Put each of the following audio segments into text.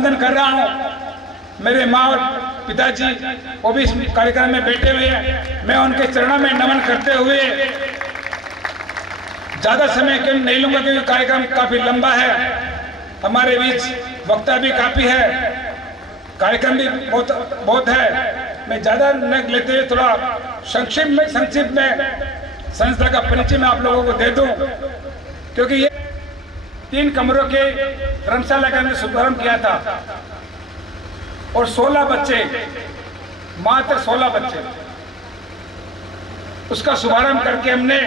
संबोधन कर रहा हूँ। मेरे माँ और पिताजी वो भी इस कार्यक्रम में बैठे हुए हैं। मैं उनके चरणों में नमन करते हुए ज़्यादा समय क्यों नहीं लूँगा, क्योंकि कार्यक्रम काफ़ी लंबा है, हमारे बीच वक्ता भी काफ़ी है, कार्यक्रम भी बहुत है। मैं ज़्यादा न लेते हुए थोड़ा संक्षिप्त में संस्था का परिचय मैं आप लोगों को दे दूं, क्योंकि ये 3 कमरों के धर्मशाला का हमने शुभारंभ किया था और 16 बच्चे, मात्र 16 बच्चे, उसका शुभारंभ करके हमने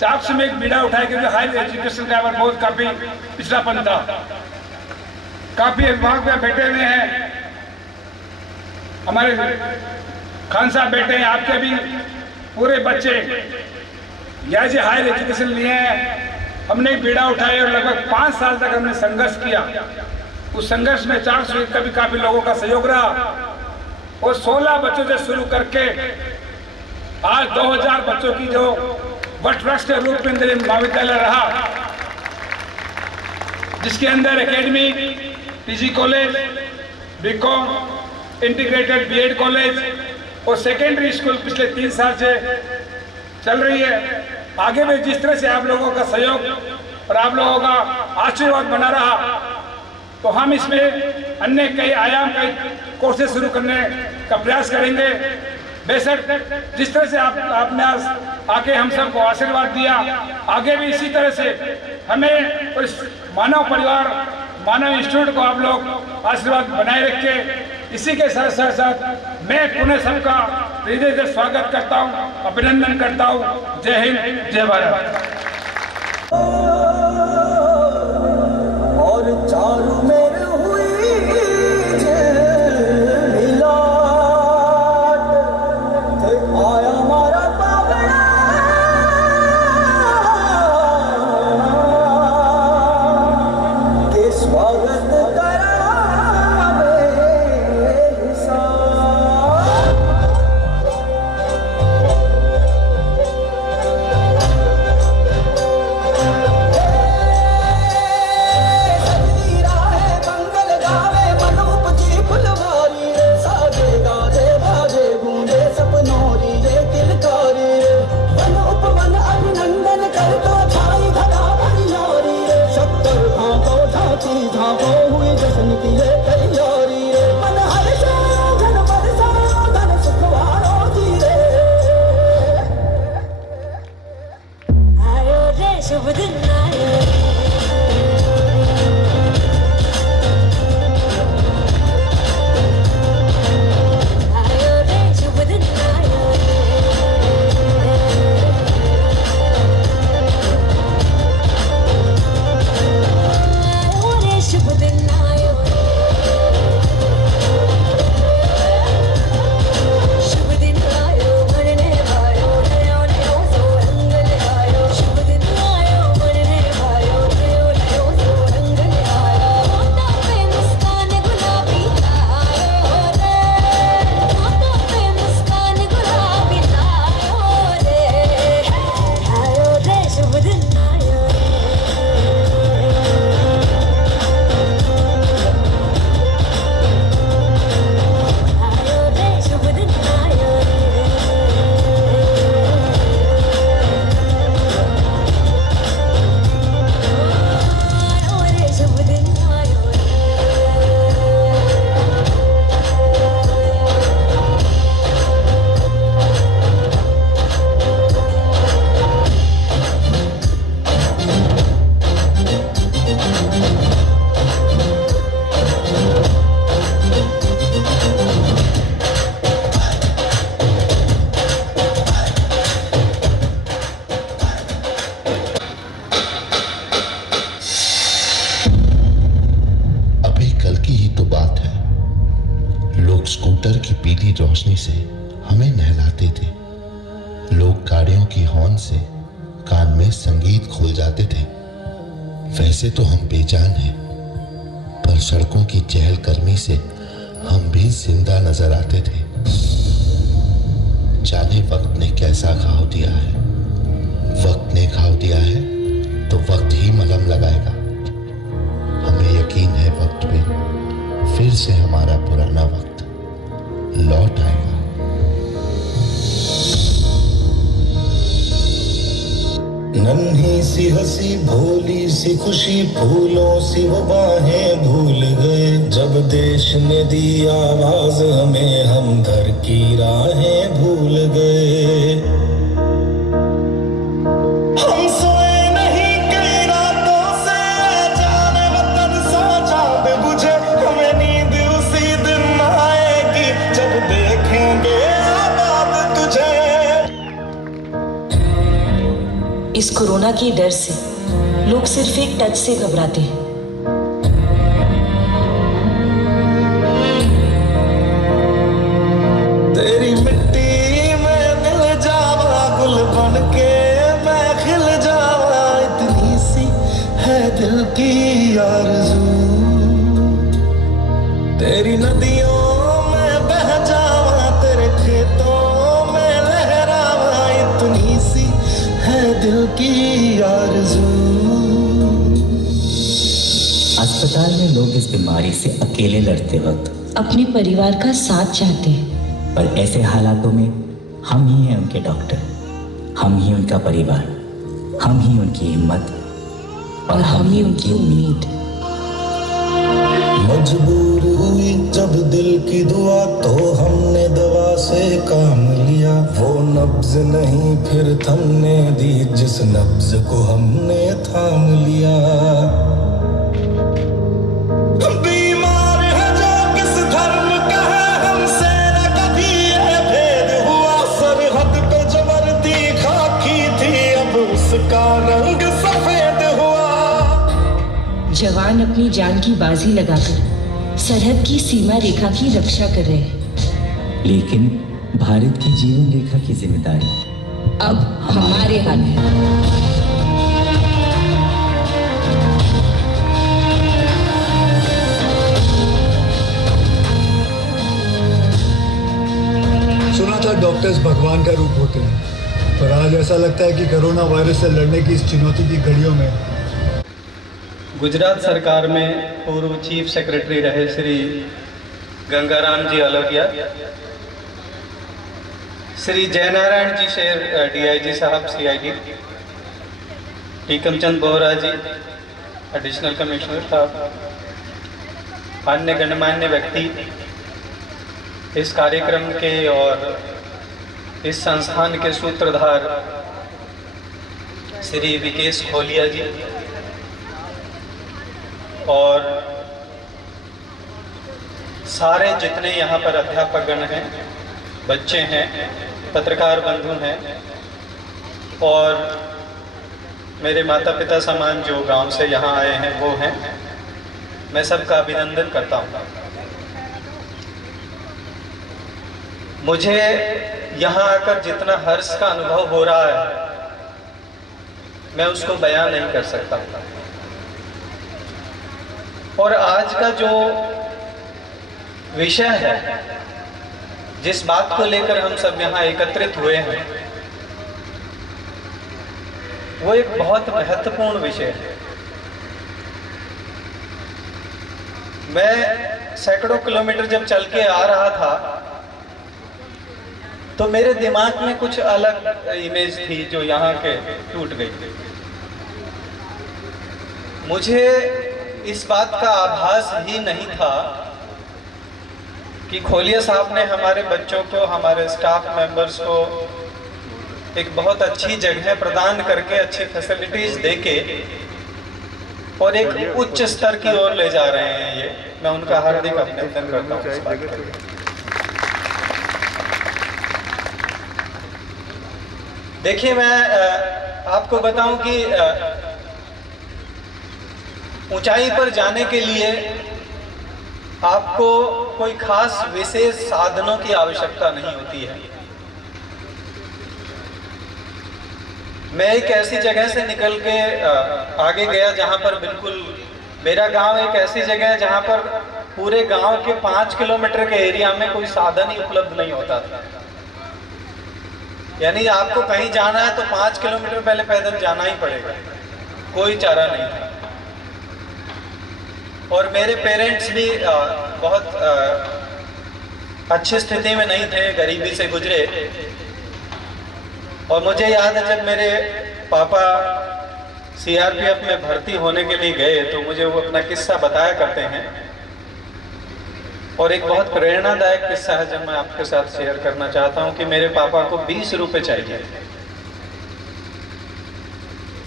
चाप से में एक बीड़ा उठाया, क्योंकि हायर एजुकेशन का बहुत काफी पिछड़ापन था। काफी विभाग में बैठे हुए हैं, हमारे खान साहब बैठे हैं, आपके भी पूरे बच्चे यहाँ से हायर एजुकेशन लिए हैं। हमने एक बीड़ा उठाया और लगभग 5 साल तक हमने संघर्ष किया। उस संघर्ष में 400 का भी काफी लोगों का सहयोग रहा और 16 बच्चों से शुरू करके आज 2000 बच्चों की जो वटवृक्ष के रूप में महाविद्यालय रहा, जिसके अंदर academy, PG college, BCom, integrated BEd college और सेकेंडरी स्कूल पिछले 3 साल से चल रही है। आगे भी जिस तरह से आप लोगों का सहयोग और आप लोगों का आशीर्वाद बना रहा, तो हम इसमें अन्य कई आयाम, कई कोर्सेज शुरू करने का प्रयास करेंगे। बेशक जिस तरह से आपने आके हम सबको आशीर्वाद दिया, आगे भी इसी तरह से हमें उस मानव परिवार, मानव इंस्टीट्यूट को आप लोग आशीर्वाद बनाए रखें। इसी के साथ साथ मैं पुनः सबका हृदय से स्वागत करता हूँ, अभिनंदन करता हूँ। जय हिंद, जय भारत। और चारों मेरे हुई मिला आया हमारा पावड़ा के स्वागत करा स्कूटर की पीली रोशनी से हमें नहलाते थे। लोग गाड़ियों की हॉर्न से कान में संगीत खोल जाते थे। वैसे तो हम बेजान हैं, पर सड़कों की चहलकदमी से हम भी जिंदा नजर आते थे। जाने वक्त ने कैसा घाव दिया है। वक्त ने घाव दिया है तो वक्त ही मलहम लगाएगा। हमें यकीन है वक्त पे, फिर से हमारा पुराना वक्त लौट आएगा। नन्ही सी हंसी भोली सी खुशी फूलों सी वो बाहें भूल गए, जब देश ने दी आवाज हमें हम घर की राहें भूल गए। हम सोए नहीं कई रातों से, जाने वतन सा चांद बुझे, हमें नींद उसी दिन आएगी जब देखेंगे आबाद तुझे। इस कोरोना के डर से लोग सिर्फ एक टच से घबराते हैं। तेरी मिट्टी में मिल जावा, गुल बन के मैं खिल जावा, इतनी सी है दिल की आरज़ू। तेरी नदियों में बह जावा, तेरे खेतों में लहरावा, इतनी सी है दिल की आरज़ू। अस्पताल में लोग इस बीमारी से अकेले लड़ते वक्त अपने परिवार का साथ चाहते हैं, पर ऐसे हालातों में हम ही हैं उनके डॉक्टर, हम ही उनका परिवार, हम ही उनकी हिम्मत और हम ही उनकी उम्मीद। मजबूर हुई जब दिल की दुआ तो हमने दवा से काम लिया, वो नब्ज नहीं फिर थमने दी जिस नब्ज को हमने थाम लिया। बीमार है जो किस धर्म का है, हमसे न कभी ये भेद हुआ, सरहद पे जो वर्दी खाकी थी अब उसका रंग सफेद हुआ। जवान अपनी जान की बाजी लगाकर सरहद की सीमा रेखा की रक्षा कर रहे हैं, लेकिन भारत की जीवन रेखा की जिम्मेदारी अब हमारे हाथ है। सुना था डॉक्टर्स भगवान का रूप होते हैं, पर आज ऐसा लगता है कि कोरोना वायरस से लड़ने की इस चुनौती की घड़ियों में गुजरात सरकार में पूर्व चीफ सेक्रेटरी रहे श्री गंगाराम जी अलोगिया, श्री जयनारायण जी शेर डीआईजी साहब सीआईडी, टीकमचंद बोहरा जी एडिशनल कमिश्नर साहब, अन्य गणमान्य व्यक्ति इस कार्यक्रम के और इस संस्थान के सूत्रधार श्री विकेश खोलिया जी और सारे जितने यहाँ पर अध्यापक गण हैं, बच्चे हैं, पत्रकार बंधु हैं और मेरे माता पिता समान जो गांव से यहाँ आए हैं वो हैं, मैं सबका अभिनंदन करता हूँ। मुझे यहाँ आकर जितना हर्ष का अनुभव हो रहा है मैं उसको बयान नहीं कर सकता। और आज का जो विषय है, जिस बात को लेकर हम सब यहाँ एकत्रित हुए हैं, वो एक बहुत महत्वपूर्ण विषय है। मैं सैकड़ों किलोमीटर जब चल के आ रहा था तो मेरे दिमाग में कुछ अलग इमेज थी जो यहाँ के टूट गई। मुझे इस बात का आभास ही नहीं था कि खोलिया साहब ने हमारे बच्चों को, हमारे स्टाफ मेंबर्स को एक बहुत अच्छी जगह प्रदान करके, अच्छी फैसिलिटीज देके और एक उच्च स्तर की ओर ले जा रहे हैं। ये मैं उनका हार्दिक अभिनंदन करता हूँ इस बात के लिए। देखिए, मैं आपको बताऊं कि ऊंचाई पर जाने के लिए आपको कोई खास विशेष साधनों की आवश्यकता नहीं होती है। मैं एक ऐसी जगह से निकल के आगे गया जहां पर बिल्कुल, मेरा गांव एक ऐसी जगह है जहां पर पूरे गांव के 5 किलोमीटर के एरिया में कोई साधन ही उपलब्ध नहीं होता था। यानी आपको कहीं जाना है तो 5 किलोमीटर पहले पैदल जाना ही पड़ेगा, कोई चारा नहीं था। और मेरे पेरेंट्स भी बहुत अच्छी स्थिति में नहीं थे, गरीबी से गुजरे। और मुझे याद है जब मेरे पापा सीआरपीएफ में भर्ती होने के लिए गए तो मुझे वो अपना किस्सा बताया करते हैं, और एक बहुत प्रेरणादायक किस्सा है जब मैं आपके साथ शेयर करना चाहता हूं कि मेरे पापा को 20 रुपए चाहिए,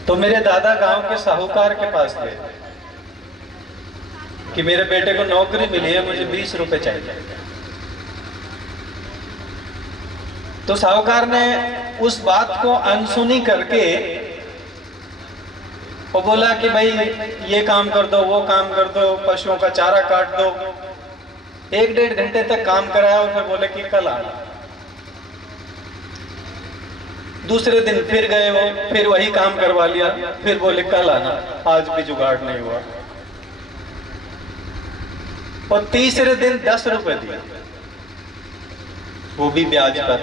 तो मेरे दादा गांव के साहूकार के पास गए कि मेरे बेटे को नौकरी मिली है, मुझे 20 रुपए चाहिए। तो साहूकार ने उस बात को अनसुनी करके वो बोला कि भाई ये काम कर दो, वो काम कर दो, पशुओं का चारा काट दो। 1-1.5 घंटे तक काम कराया और फिर बोले कि कल आना। दूसरे दिन फिर गए वो, फिर वही काम करवा लिया, फिर बोले कल आना। आज भी जुगाड़ नहीं हुआ। और तीसरे दिन 10 रुपए दिए, वो भी ब्याज पर।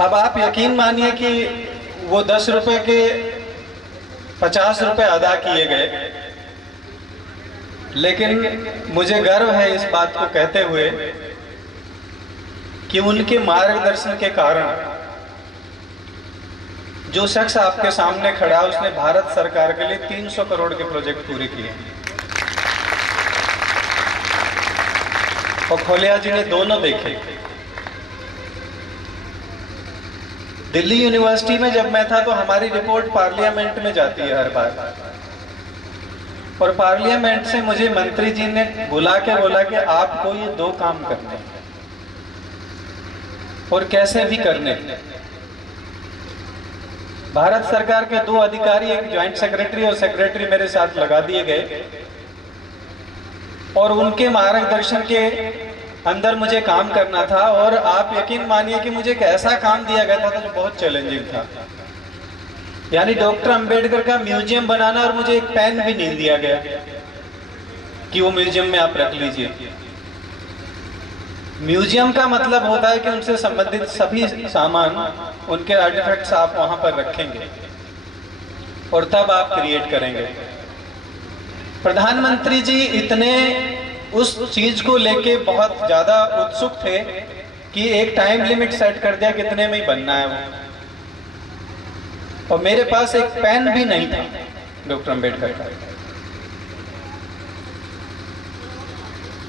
अब आप यकीन मानिए कि वो 10 रुपए के 50 रुपए अदा किए गए, लेकिन मुझे गर्व है इस बात को कहते हुए कि उनके मार्गदर्शन के कारण जो शख्स आपके सामने खड़ा है उसने भारत सरकार के लिए 300 करोड़ के प्रोजेक्ट पूरे किए। और खोलिया जी ने दोनों देखे। दिल्ली यूनिवर्सिटी में जब मैं था तो हमारी रिपोर्ट पार्लियामेंट में जाती है हर बार, और पार्लियामेंट से मुझे मंत्री जी ने बुला के बोला कि आपको ये 2 काम करने हैं और कैसे भी करने। भारत सरकार के 2 अधिकारी, एक ज्वाइंट सेक्रेटरी और सेक्रेटरी मेरे साथ लगा दिए गए, और उनके मार्गदर्शन के अंदर मुझे काम करना था। और आप यकीन मानिए कि मुझे एक ऐसा काम दिया गया था जो बहुत चैलेंजिंग था, यानी डॉक्टर अंबेडकर का म्यूजियम बनाना, और मुझे एक पेन भी नहीं दिया गया कि वो म्यूजियम में आप रख लीजिए। म्यूजियम का मतलब होता है कि उनसे संबंधित सभी सामान, उनके आर्टिफैक्ट्स आप वहां पर रखेंगे और तब आप क्रिएट करेंगे। प्रधानमंत्री जी इतने उस चीज को लेके बहुत ज्यादा उत्सुक थे कि एक टाइम लिमिट सेट कर दिया कितने में ही बनना है वो, और मेरे पास एक पेन भी नहीं था डॉक्टर अंबेडकर का।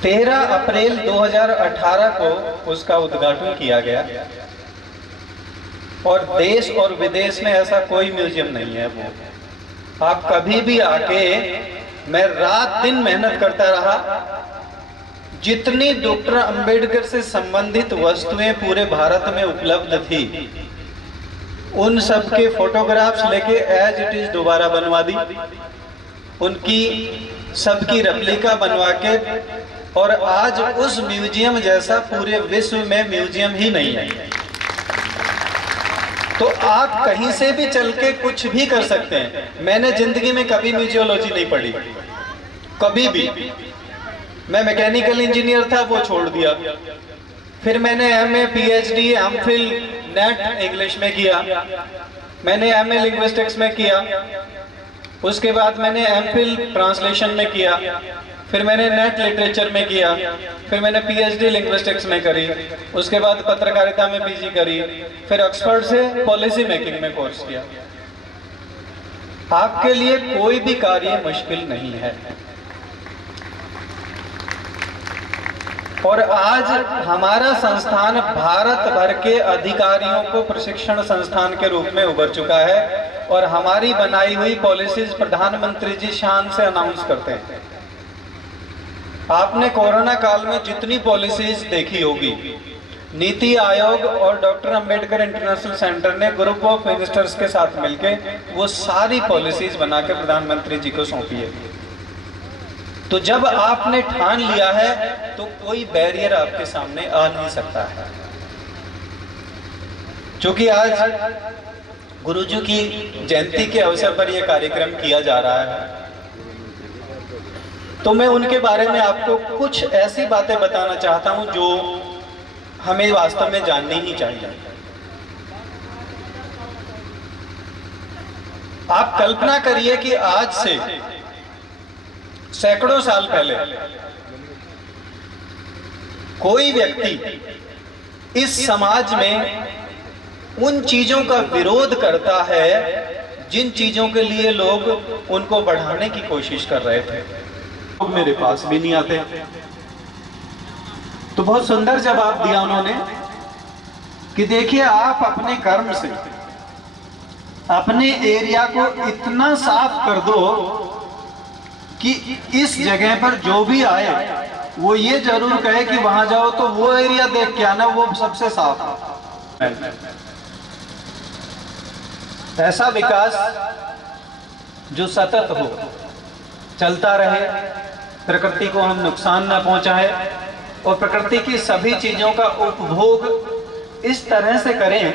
13 अप्रैल 2018 को उसका उद्घाटन किया गया, और देश और विदेश में ऐसा कोई म्यूजियम नहीं है वो। आप कभी भी आके, मैं रात दिन मेहनत करता रहा, जितनी डॉक्टर अंबेडकर से संबंधित वस्तुएं पूरे भारत में उपलब्ध थी उन सब के फोटोग्राफ्स लेके एज इट इज दोबारा बनवा दी, उनकी सबकी रेप्लिका बनवा के, और आज उस म्यूजियम जैसा पूरे विश्व में म्यूजियम ही नहीं है। तो आप कहीं से भी चल के कुछ भी कर सकते हैं। मैंने जिंदगी में कभी म्यूजियोलॉजी नहीं पढ़ी, कभी भी। मैं मैकेनिकल इंजीनियर था, वो छोड़ दिया। फिर मैंने MA, PhD, MPhil, net English में किया। मैंने एमए लिंग्विस्टिक्स में किया। उसके बाद मैंने एमफिल ट्रांसलेशन में किया। फिर मैंने नेट लिटरेचर में किया। फिर मैंने पीएचडी लिंग्विस्टिक्स में करी। उसके बाद पत्रकारिता में पीजी करी। फिर ऑक्सफोर्ड से पॉलिसी मेकिंग में कोर्स किया। आपके लिए कोई भी कार्य मुश्किल नहीं है। और आज हमारा संस्थान भारत भर के अधिकारियों को प्रशिक्षण संस्थान के रूप में उभर चुका है, और हमारी बनाई हुई पॉलिसीज प्रधानमंत्री जी शान से अनाउंस करते हैं। आपने कोरोना काल में जितनी पॉलिसीज देखी होगी, नीति आयोग और डॉक्टर अंबेडकर इंटरनेशनल सेंटर ने ग्रुप ऑफ मिनिस्टर्स के साथ मिलकर वो सारी पॉलिसीज बनाकर प्रधानमंत्री जी को सौंपी है। तो जब आपने ठान लिया है तो कोई बैरियर आपके सामने आ नहीं सकता है। क्योंकि आज गुरुजी की जयंती के अवसर पर यह कार्यक्रम किया जा रहा है, तो मैं उनके बारे में आपको कुछ ऐसी बातें बताना चाहता हूं जो हमें वास्तव में जाननी ही चाहिए। आप कल्पना करिए कि आज से सैकड़ों साल पहले कोई व्यक्ति इस समाज में उन चीजों का विरोध करता है जिन चीजों के लिए लोग उनको बढ़ाने की कोशिश कर रहे थे, लोग मेरे पास भी नहीं आते। तो बहुत सुंदर जवाब दिया उन्होंने कि देखिए, आप अपने कर्म से अपने एरिया को इतना साफ कर दो कि इस जगह पर जो भी आए वो ये जरूर कहे कि वहां जाओ तो वो एरिया देख के आना, वो सबसे साफ है। ऐसा विकास जो सतत हो, चलता रहे, प्रकृति को हम नुकसान न पहुंचाए और प्रकृति की सभी चीजों का उपभोग इस तरह से करें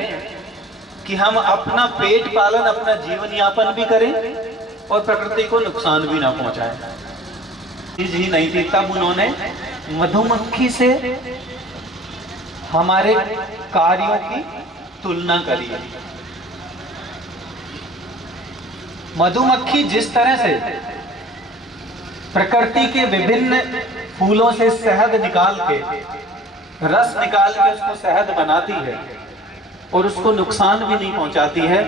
कि हम अपना पेट पालन, अपना जीवन यापन भी करें और प्रकृति को नुकसान भी ना पहुंचाएं। चीज ही नहीं थी, तब उन्होंने मधुमक्खी से हमारे कार्यों की तुलना करी। मधुमक्खी जिस तरह से प्रकृति के विभिन्न फूलों से शहद निकाल के, रस निकाल के उसको शहद बनाती है और उसको नुकसान भी नहीं पहुंचाती है,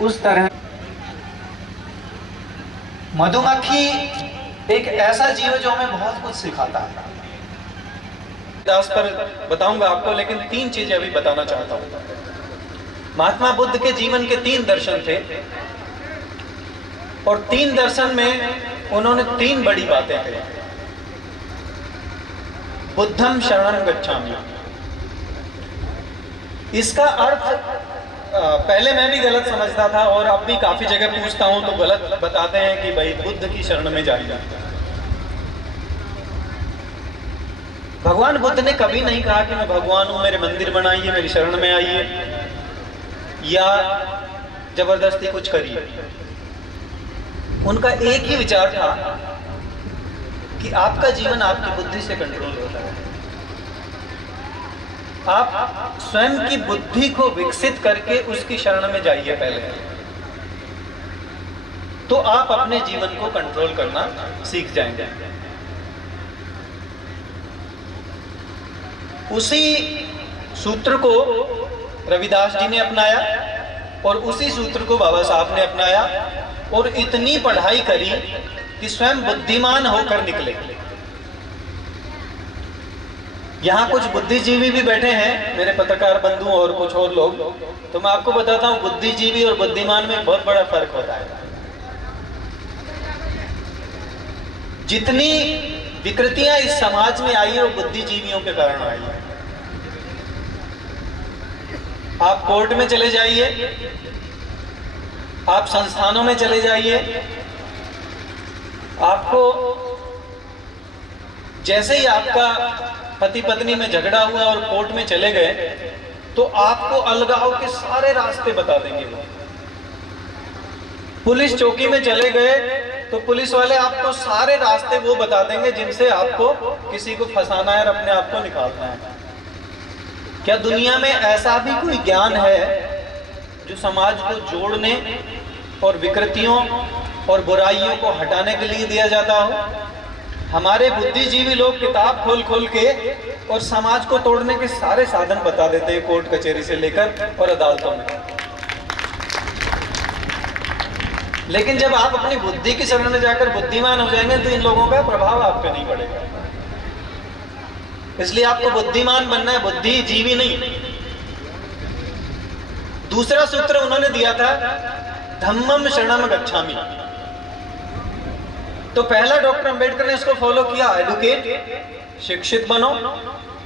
उस तरह मधुमक्खी एक ऐसा जीव जो हमें बहुत कुछ सिखाता है। दास पर बताऊंगा आपको, लेकिन 3 चीजें अभी बताना चाहता हूं। महात्मा बुद्ध के जीवन के 3 दर्शन थे और 3 दर्शन में उन्होंने 3 बड़ी बातें कही। बुद्धम शरणं गच्छामि। इसका अर्थ पहले मैं भी गलत समझता था और अब भी काफी जगह पूछता हूं तो गलत बताते हैं कि भाई बुद्ध की शरण में जाइए। भगवान बुद्ध ने कभी नहीं कहा कि मैं भगवान हूं, मेरे मंदिर बनाइए, मेरी शरण में आइए या जबरदस्ती कुछ करिए। उनका एक ही विचार था कि आपका जीवन आपकी बुद्धि से कंट्रोल होता है। आप स्वयं की बुद्धि को विकसित करके उसकी शरण में जाइए पहले, तो आप अपने जीवन को कंट्रोल करना सीख जाएंगे। उसी सूत्र को रविदास जी ने अपनाया और उसी सूत्र को बाबा साहब ने अपनाया और इतनी पढ़ाई करी कि स्वयं बुद्धिमान होकर निकले। यहाँ कुछ बुद्धिजीवी भी बैठे हैं, मेरे पत्रकार बंधु और कुछ और लोग, तो मैं आपको बताता हूँ बुद्धिजीवी और बुद्धिमान में बहुत बड़ा फर्क होता है। जितनी विकृतियां इस समाज में आई है वो बुद्धिजीवियों के कारण आई है। आप कोर्ट में चले जाइए, आप संस्थानों में चले जाइए, आपको जैसे ही आपका पति पत्नी में झगड़ा हुआ और कोर्ट में चले गए तो आपको अलगाव के सारे रास्ते बता देंगे वो। पुलिस चौकी में चले गए तो पुलिस वाले आपको सारे रास्ते वो बता देंगे जिनसे आपको किसी को फंसाना है और अपने आप को निकालना है। क्या दुनिया में ऐसा भी कोई ज्ञान है जो समाज को जोड़ने और विकृतियों और बुराइयों को हटाने के लिए दिया जाता हो? हमारे बुद्धिजीवी लोग किताब खोल खोल के और समाज को तोड़ने के सारे साधन बता देते हैं, कोर्ट कचहरी से लेकर और अदालतों में। लेकिन जब आप अपनी बुद्धि की शरण में जाकर बुद्धिमान हो जाएंगे तो इन लोगों का प्रभाव आप पे नहीं पड़ेगा। इसलिए आपको बुद्धिमान बनना है, बुद्धिजीवी नहीं। दूसरा सूत्र उन्होंने दिया था धम्मम शरणम गच्छामि। तो पहला डॉक्टर अंबेडकर ने इसको फॉलो किया, एडुकेट, शिक्षित बनो,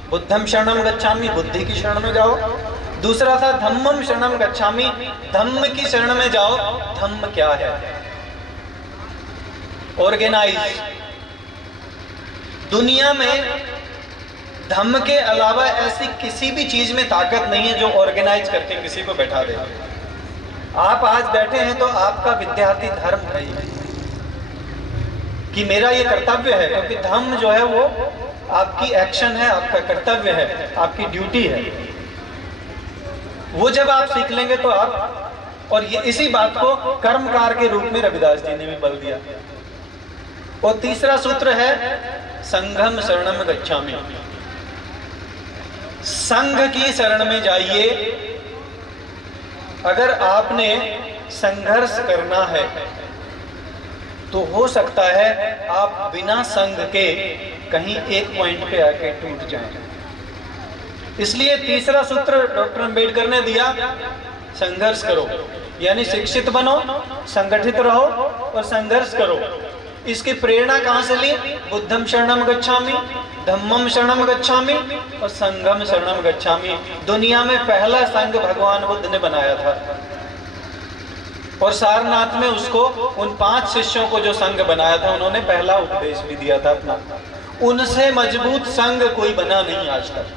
बुद्धम शरणम गच्छामि, बुद्धि की शरण में जाओ। दूसरा था धम्मम शरणम गच्छामि, धम्म की शरण में जाओ। धम्म क्या है? ऑर्गेनाइज। दुनिया में धम्म के अलावा ऐसी किसी भी चीज में ताकत नहीं है जो ऑर्गेनाइज करके किसी को बैठा दे। आप आज बैठे हैं तो आपका विद्यार्थी धर्म है कि मेरा ये कर्तव्य है, क्योंकि धम्म जो है वो आपकी एक्शन है, आपका कर्तव्य है, आपकी ड्यूटी है। वो जब आप सीख लेंगे तो आप और ये इसी बात को कर्मकार के रूप में रविदास जी ने भी बल दिया। और तीसरा सूत्र है संघम शरणम गच्छामि। संघ की शरण में जाइए। अगर आपने संघर्ष करना है तो हो सकता है आप बिना संघ के कहीं एक पॉइंट पे आके टूट जाएं। इसलिए तीसरा सूत्र डॉक्टर अंबेडकर ने दिया, संघर्ष करो, यानी शिक्षित बनो, संगठित रहो और संघर्ष करो। इसकी प्रेरणा कहां से ली? बुद्धम शरणम गच्छामि, धम्मम शरणम गच्छामि और संघम शरणम गच्छामि। दुनिया में पहला संघ भगवान बुद्ध ने बनाया था और सारनाथ में उसको उन 5 शिष्यों को जो संघ बनाया था उन्होंने पहला उपदेश भी दिया था अपना। उनसे मजबूत संघ कोई बना नहीं आज तक।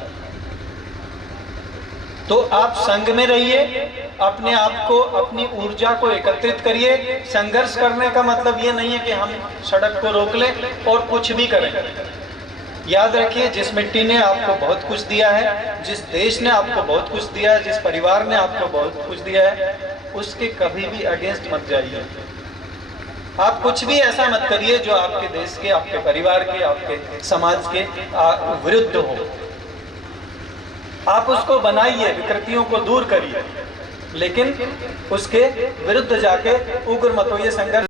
तो आप संघ में रहिए, अपने आप को, अपनी ऊर्जा को एकत्रित करिए। संघर्ष करने का मतलब ये नहीं है कि हम सड़क को रोक लें और कुछ भी करें। याद रखिए, जिस मिट्टी ने आपको बहुत कुछ दिया है, जिस देश ने आपको बहुत कुछ दिया है, जिस परिवार ने आपको बहुत कुछ दिया है, उसके कभी भी अगेंस्ट मत जाइए। आप कुछ भी ऐसा मत करिए जो आपके देश के, आपके परिवार के, आपके समाज के विरुद्ध हो। आप उसको बनाइए, विकृतियों को दूर करिए, लेकिन उसके विरुद्ध जाके उग्र मत होइए। संघर्ष